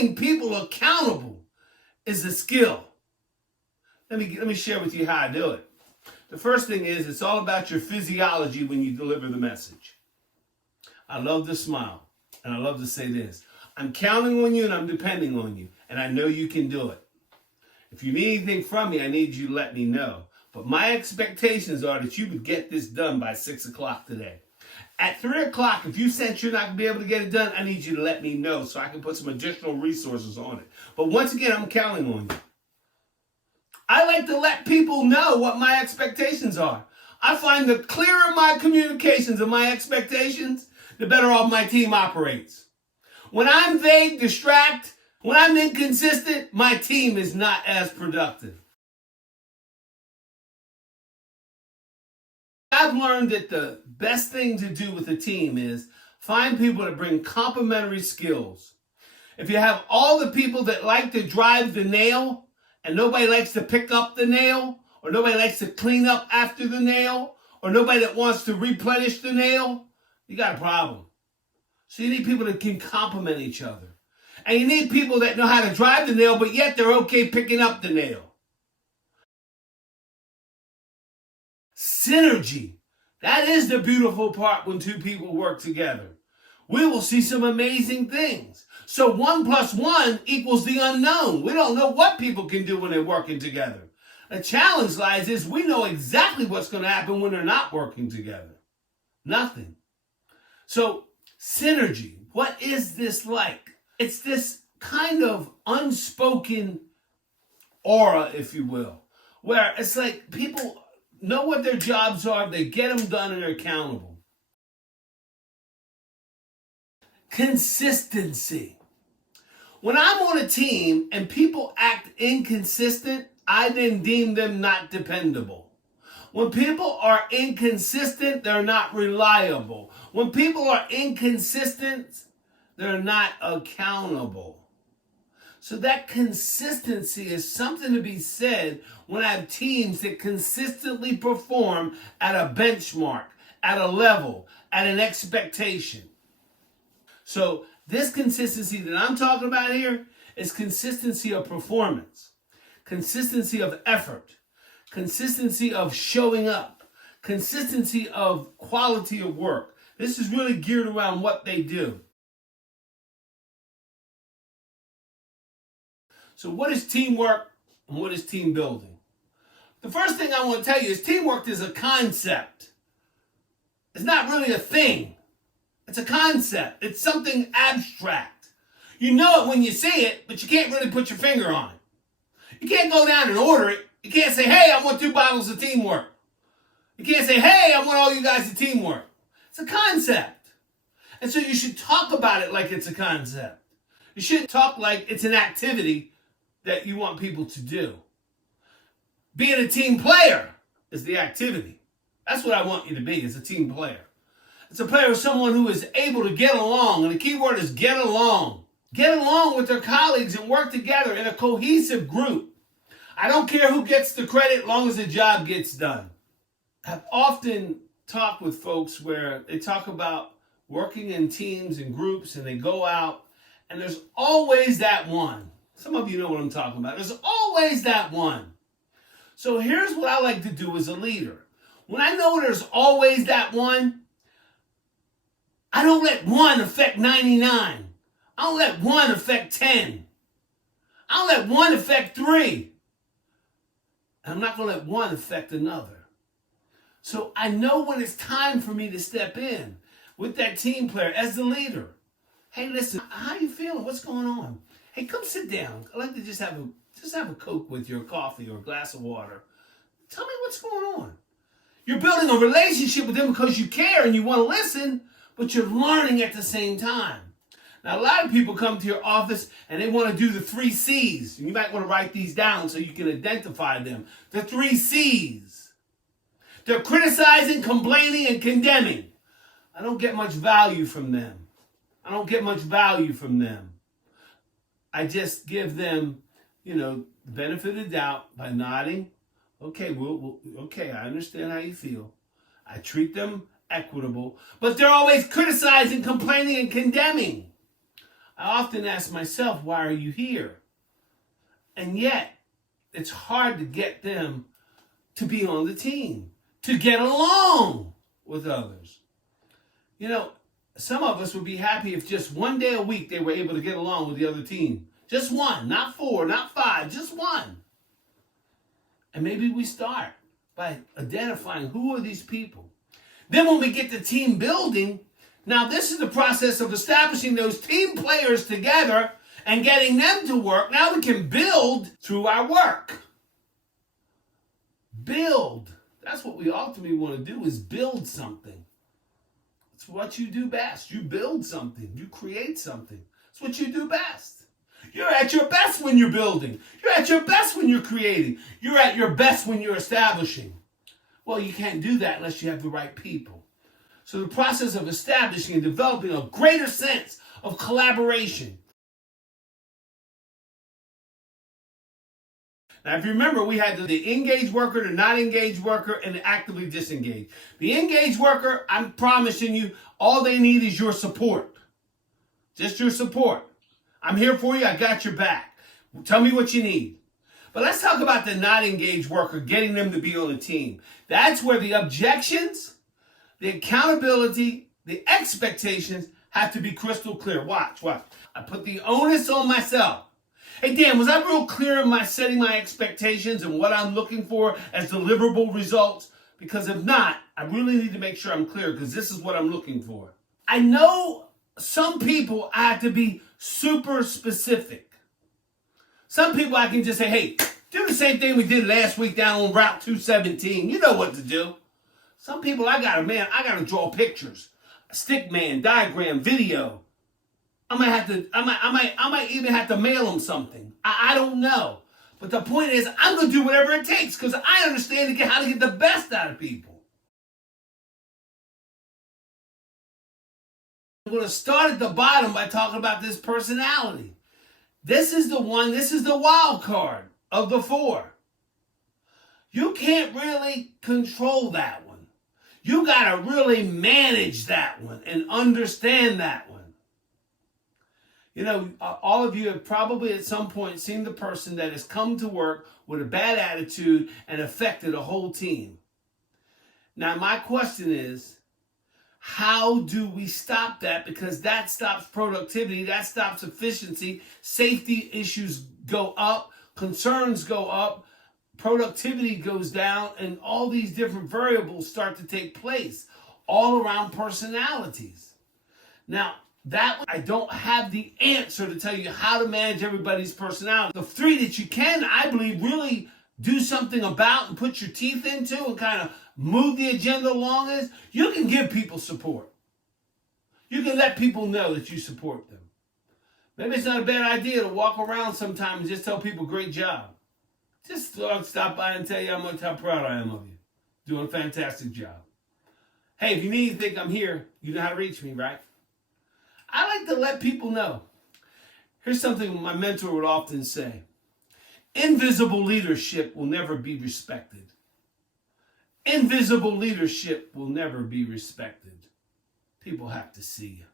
holding people accountable is a skill. Let me share with you how I do it. The first thing is, it's all about your physiology when you deliver the message. I love to smile, and I love to say this. I'm counting on you and I'm depending on you, and I know you can do it. If you need anything from me, I need you to let me know. But my expectations are that you would get this done by 6 o'clock today. At 3 o'clock, if you sense you're not going to be able to get it done, I need you to let me know so I can put some additional resources on it. But once again, I'm counting on you. I like to let people know what my expectations are. I find the clearer my communications and my expectations, the better off my team operates. When I'm vague, distract, when I'm inconsistent, my team is not as productive. I've learned that the best thing to do with a team is find people that bring complementary skills. If you have all the people that like to drive the nail and nobody likes to pick up the nail, or nobody likes to clean up after the nail, or nobody that wants to replenish the nail, you got a problem. So you need people that can complement each other. And you need people that know how to drive the nail, but yet they're okay picking up the nail. Synergy. That is the beautiful part when two people work together. We will see some amazing things. So 1 + 1 equals the unknown. We don't know what people can do when they're working together. The challenge lies is we know exactly what's going to happen when they're not working together. Nothing. So synergy. What is this like? It's this kind of unspoken aura, if you will, where it's like people know what their jobs are, they get them done, and they're accountable. Consistency. When I'm on a team and people act inconsistent, I then deem them not dependable. When people are inconsistent, they're not reliable. When people are inconsistent, they're not accountable. So that consistency is something to be said when I have teams that consistently perform at a benchmark, at a level, at an expectation. So this consistency that I'm talking about here is consistency of performance, consistency of effort, consistency of showing up, consistency of quality of work. This is really geared around what they do. So what is teamwork and what is team building? The first thing I want to tell you is teamwork is a concept. It's not really a thing. It's a concept. It's something abstract. You know it when you see it, but you can't really put your finger on it. You can't go down and order it. You can't say, hey, I want 2 bottles of teamwork. You can't say, hey, I want all you guys to teamwork. It's a concept. And so you should talk about it like it's a concept. You shouldn't talk like it's an activity that you want people to do. Being a team player is the activity. That's what I want you to be, is a team player. It's a player, someone who is able to get along, and the key word is get along. Get along with their colleagues and work together in a cohesive group. I don't care who gets the credit as long as the job gets done. I've often talked with folks where they talk about working in teams and groups, and they go out, and there's always that one. Some of you know what I'm talking about. There's always that one. So here's what I like to do as a leader. When I know there's always that one, I don't let one affect 99. I don't let one affect 10. I don't let one affect 3. And I'm not going to let one affect another. So I know when it's time for me to step in with that team player as the leader. Hey, listen, how you feeling? What's going on? Hey, come sit down. I'd like to just have a Coke with you, or coffee, or a glass of water. Tell me what's going on. You're building a relationship with them because you care and you want to listen, but you're learning at the same time. Now, a lot of people come to your office and they want to do the 3 C's. And you might want to write these down so you can identify them. The 3 C's. They're criticizing, complaining, and condemning. I don't get much value from them. I just give them, the benefit of the doubt by nodding. Okay, okay, I understand how you feel. I treat them equitable, but they're always criticizing, complaining, and condemning. I often ask myself, why are you here? And yet, it's hard to get them to be on the team, to get along with others. You know, some of us would be happy if just one day a week they were able to get along with the other team. Just one, not 4, not 5, just one. And maybe we start by identifying who are these people. Then when we get to team building, now this is the process of establishing those team players together and getting them to work. Now we can build through our work. Build. That's what we ultimately want to do, is build something. It's what you do best. You build something. You create something. It's what you do best. You're at your best when you're building. You're at your best when you're creating. You're at your best when you're establishing. Well, you can't do that unless you have the right people. So the process of establishing and developing a greater sense of collaboration. Now, if you remember, we had the engaged worker, the not engaged worker, and the actively disengaged. The engaged worker, I'm promising you, all they need is your support. Just your support. I'm here for you. I got your back. Tell me what you need. But let's talk about the not engaged worker, getting them to be on the team. That's where the objections, the accountability, the expectations have to be crystal clear. Watch. I put the onus on myself. Hey, Dan, was I real clear in my setting my expectations and what I'm looking for as deliverable results? Because if not, I really need to make sure I'm clear, because this is what I'm looking for. I know some people I have to be super specific. Some people I can just say, hey, do the same thing we did last week down on Route 217. You know what to do. Some people I gotta draw pictures, stick man, diagram, video. I might even have to mail them something. I don't know. But the point is, I'm going to do whatever it takes, because I understand how to get the best out of people. I'm going to start at the bottom by talking about this personality. This is the wild card of the 4. You can't really control that one. You got to really manage that one and understand that one. You know, all of you have probably at some point seen the person that has come to work with a bad attitude and affected a whole team. Now, my question is, how do we stop that? Because that stops productivity, that stops efficiency, safety issues go up, concerns go up, productivity goes down, and all these different variables start to take place all around personalities. Now, that one, I don't have the answer to tell you how to manage everybody's personality. The 3 that you can, I believe, really do something about and put your teeth into and kind of move the agenda along is, you can give people support. You can let people know that you support them. Maybe it's not a bad idea to walk around sometimes and just tell people, great job. Just stop by and tell you how proud I am of you. Doing a fantastic job. Hey, if you need anything, I'm here. You know how to reach me, right? I like to let people know. Here's something my mentor would often say. Invisible leadership will never be respected. Invisible leadership will never be respected. People have to see you.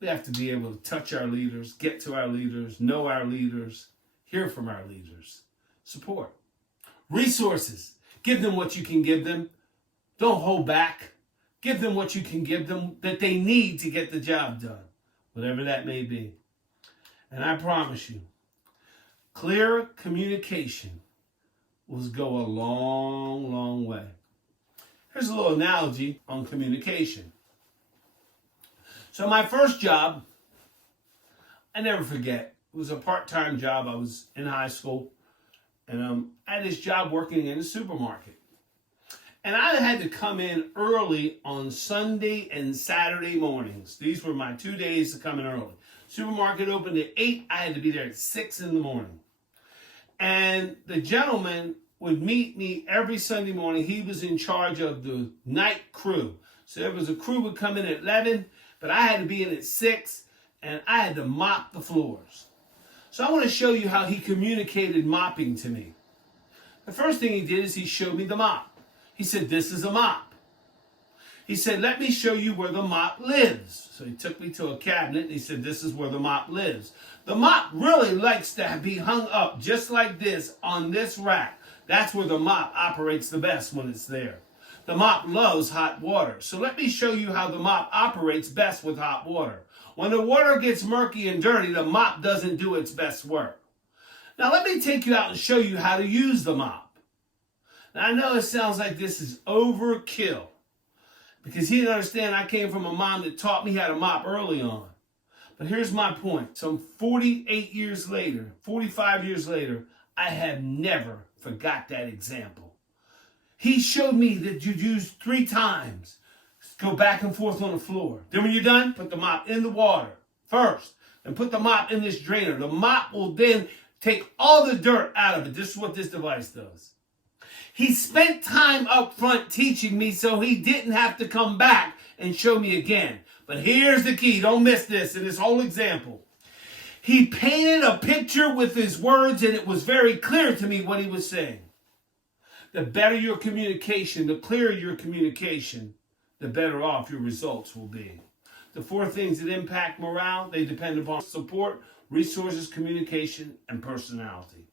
We have to be able to touch our leaders, get to our leaders, know our leaders, hear from our leaders. Support. Resources. Give them what you can give them. Don't hold back. Give them what you can give them that they need to get the job done, whatever that may be. And I promise you, clear communication will go a long, long way. Here's a little analogy on communication. So my first job, I never forget, it was a part-time job. I was in high school, and I had this job working in a supermarket. And I had to come in early on Sunday and Saturday mornings. These were my 2 days to come in early. Supermarket opened at 8. I had to be there at 6 in the morning. And the gentleman would meet me every Sunday morning. He was in charge of the night crew. So there was a crew would come in at 11, but I had to be in at 6, and I had to mop the floors. So I want to show you how he communicated mopping to me. The first thing he did is he showed me the mop. He said, this is a mop. He said, let me show you where the mop lives. So he took me to a cabinet and he said, this is where the mop lives. The mop really likes to be hung up just like this on this rack. That's where the mop operates the best when it's there. The mop loves hot water. So let me show you how the mop operates best with hot water. When the water gets murky and dirty, the mop doesn't do its best work. Now let me take you out and show you how to use the mop. Now I know it sounds like this is overkill, because he didn't understand I came from a mom that taught me how to mop early on. But here's my point. Some 45 years later, I have never forgot that example. He showed me that you use 3 times. Go back and forth on the floor. Then when you're done, put the mop in the water first. And put the mop in this drainer. The mop will then take all the dirt out of it. This is what this device does. He spent time up front teaching me so he didn't have to come back and show me again. But here's the key. Don't miss this in this whole example. He painted a picture with his words, and it was very clear to me what he was saying. The better your communication, the clearer your communication, the better off your results will be. The 4 things that impact morale, they depend upon support, resources, communication, and personality.